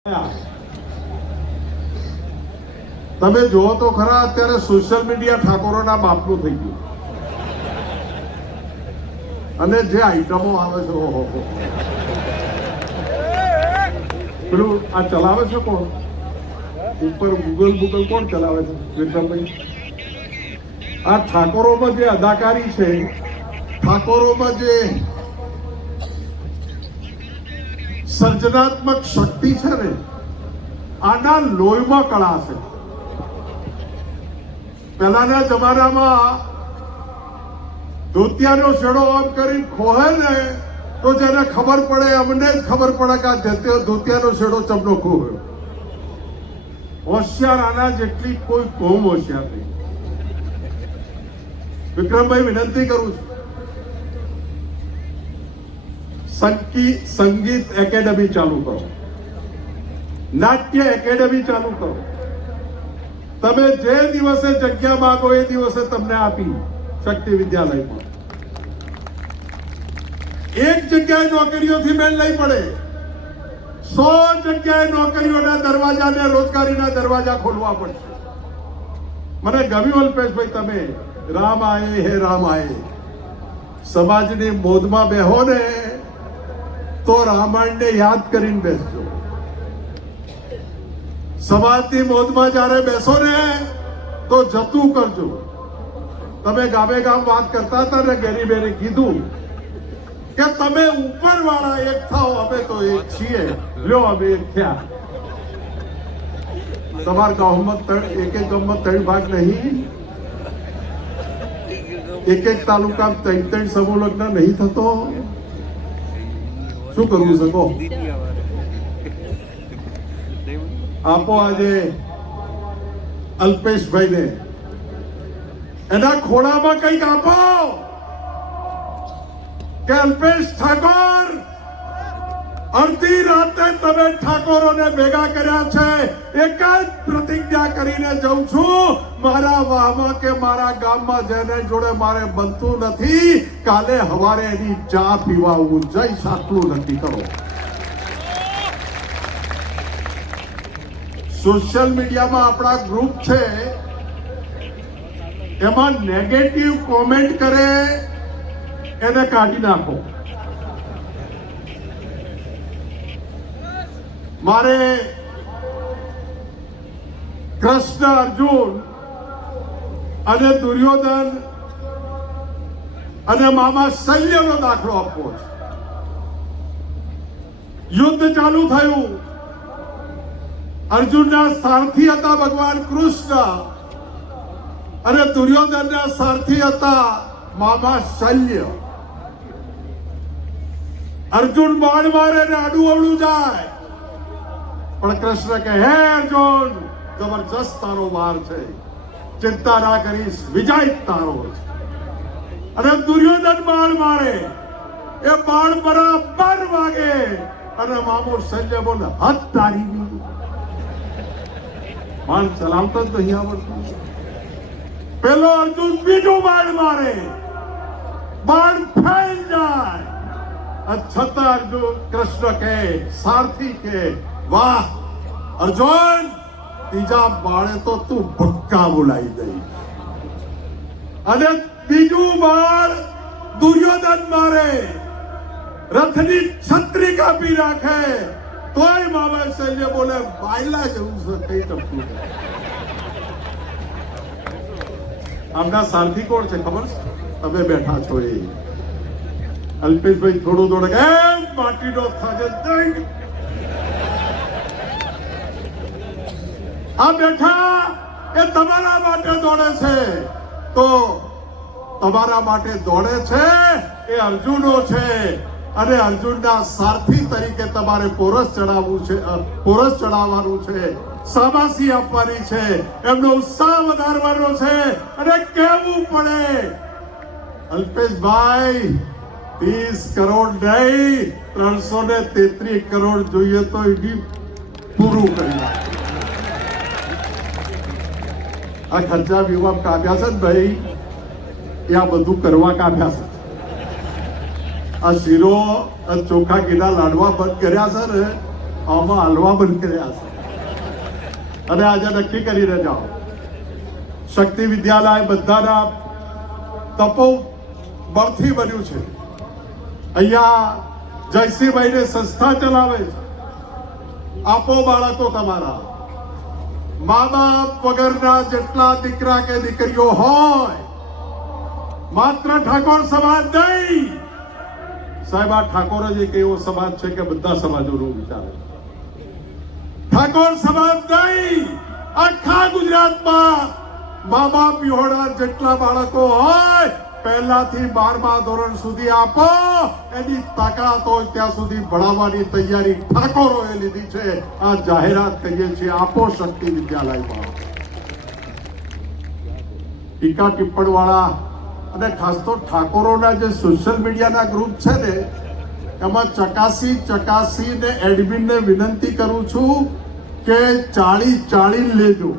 તમે જોવો તો ખરા, અત્યારે સોશિયલ મીડિયા ઠાકોરોના બાપનું થઈ ગયું. અને જે આઈટમો આવે છે, ઓહો, પેલું આ ચલાવે છે કોણ? ઉપર ગૂગલ કોણ ચલાવે છે? વિક્રમભાઈ. આ ઠાકોરોમાં જે અદાકારી છે, ઠાકોરોમાં જે સર્જનાત્મક શક્તિ છે ને, આના લોહીમાં કળા છે. પહેલાના જમાનામાં ધોતિયાનો છેડો આમ કરી ખોહે ને તો જેને ખબર પડે, અમને જ ખબર પડે કે આ ધોતિયાનો છેડો ચમનો ખોહ્યો. હોશિયાર આના જેટલી કોઈ કોમ હોશિયાર નહીં. વિક્રમભાઈ, વિનંતી કરું છું, સંગીત એકેડેમી ચાલુ કરો, નાટ્ય એકેડેમી ચાલુ કરો. તમે જે દિવસે જગ્યા માંગો એ દિવસે તમને આપી શક્તિ વિદ્યાલયમાં. એક જગ્યાએ નોકરીઓથી મેળ નહીં પડે, 100 જગ્યાએ નોકરીઓના દરવાજા ને રોજગારીના દરવાજા ખોલવા પડશે. મને ગમ્યું અલ્પેશભાઈ, તમે રામ આયે હે રામ આયે. સમાજની મોદમાં બેહો ને તો રામાયણને યાદ કરીને બેસજો. સમાજની મોદમાં જયારે બેસો ને તો જતું કરજો. તમે ગામે ગામ વાત કરતા હતા ને, ગેરી બેરી કીધું કે તમે ઉપર વાળા એક થાઓ, અમે તો એક છીએ. લ્યો, અમે એક થયા. તમારા ગામમાં એક ગામમાં 3 ભાગ નહીં, એક તાલુકા 3 સમૂહ લગ્ન નહીં થતો. શું કરવું શકો? આપો આજે અલ્પેશભાઈને, એના ખોળામાં કંઈક આપો કે અલ્પેશ ઠાકોર, અડધી રાતે તમે ઠાકોરોને ભેગા કર્યા છે. એક જ પ્રતિજ્ઞા કરીને જઉં છું, મારા વાહમાં કે મારા ગામમાં જેને જોડે મારે બનતું નથી, કાલે સવારે એની ચા પીવા હું જઈશ. આટલું નક્કી કરો. સોશિયલ મીડિયામાં આપણા ગ્રુપ છે, એમાં નેગેટિવ કોમેન્ટ કરે એને કાઢી નાખો. મારે કૃષ્ણ, અર્જુન અને દુર્યોધન અને મામા શલ્યનો દાખલો આપવો છે. યુદ્ધ ચાલુ થયું, અર્જુનના સારથી હતા ભગવાન કૃષ્ણ અને દુર્યોધનના સારથી હતા મામા શલ્ય. અર્જુન બાણ મારે ને આડું અવળું જાય, પણ કૃષ્ણ કહે, હે અર્જુન, જબરજસ્ત તારો વાર છે, ચિંતા ના કરીશ, વિજય તારો છે. અને દુર્યોધન બાણ મારે, એ બાણ બરાબર વાગે અને મામો શલ્ય બોલે, હદ તારી. બાણ ચલાવતા જ નહીં આવડતું. પેલો અર્જુન બીજું બાણ મારે, બાણ ફેલ જાય. છતાં અર્જુન, કૃષ્ણ કહે, સારથી કે, વાહ અર્જુન, ત્રીજા બાણે તો તું ભક્કા બોલાવી દઈ. અને બીજું બાણ દુર્યોધન મારે, રથની છત્રી કાપી નાખે, તોય મામા શલ્ય બોલે, બાયલા જેવું છે, કઈ ટપકું. આમના સારથી કોણ છે ખબર છે? તમે બેઠા છો એ. અલ્પેશભાઈ થોડું દોડે, એમ માટીનો થાજે દઈ. આ બેઠા એ તમારા માટે દોડે છે, તો તમારા માટે દોડે છે એ અર્જુનો છે. અને અર્જુનના સારથી તરીકે તમારે પોરસ ચડાવવાનું છે, શાબાશી આપવાની છે, એમનો ઉત્સાહ વધારવાનો છે અને કહેવું પડે, અલ્પેશભાઈ 30 કરોડ નહીં, 333 કરોડ જોઈએ તો એની પૂરું કરી નાખે. આ ખર્ચા વિવાહ કાપ્યા છે ને ભાઈ, એ આ બધું કરવા કાપ્યા છે. આ શીરો ચોખા ઘીના લાડવા બંધ કર્યા છે ને, આમાં હલવા બંધ કર્યા છે અને આજે નક્કી કરીને જાઓ શક્તિ વિદ્યાલય બધાના તપો બળથી બન્યું છે. અહીંયા જયસિંહભાઈને સંસ્થા ચલાવે છે. આપો બાળકો તમારા મા બાપ વગરના જેટલા દીકરા કે દીકરીઓ હોય, માત્ર ઠાકોર સમાજ નહીં સાહેબ, આ ઠાકોર જ એક એવો સમાજ છે કે બધા સમાજોનું વિચારે. ઠાકોર સમાજ નહીં, આખા ગુજરાતમાં મા બાપ વિહોણા જેટલા બાળકો હોય, પહેલાથી 12મા ધોરણ સુધી આપો, એની તાકાત હોય ત્યાં સુધી ભણાવવાની તૈયારી ઠાકોરોએ લીધી છે. આ જાહેરાત કરીએ છીએ આપો શક્તિ વિદ્યાલયમાં. ટીકા ટિપ્પણ વાળા અને ખાસ તો ઠાકોરોના જે સોશિયલ મીડિયાના ગ્રુપ છે ને, એમાં ચકાસીને એડમિનને વિનંતી કરું છું કે ચાળી લેજો.